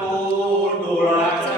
Lord, or I